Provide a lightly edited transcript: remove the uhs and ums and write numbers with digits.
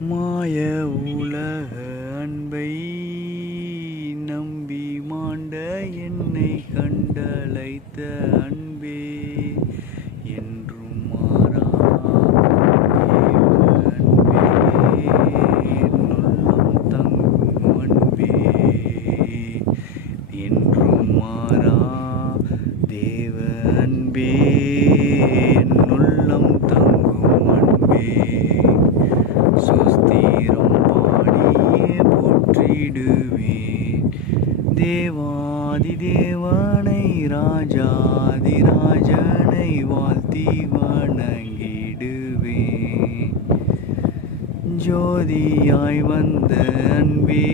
மாய உலக அன்பை நம்பி மாண்ட என்னை கண்டழைத்த அன்பே என்றும் மாறா அன்பே என்னுள்ளம் தங்கும் அன்பே என்றும் மாறா தேவ அன்பே என்னுள்ளம் தங்கும் அன்பே சுஸ்திரம் பாடியே போற்றிடுவேன் தேவாதி தேவனை ராஜாதி ராஜனை வாழ்த்தி வணங்கிடுவேன் ஜோதியாய் வந்த அன்பே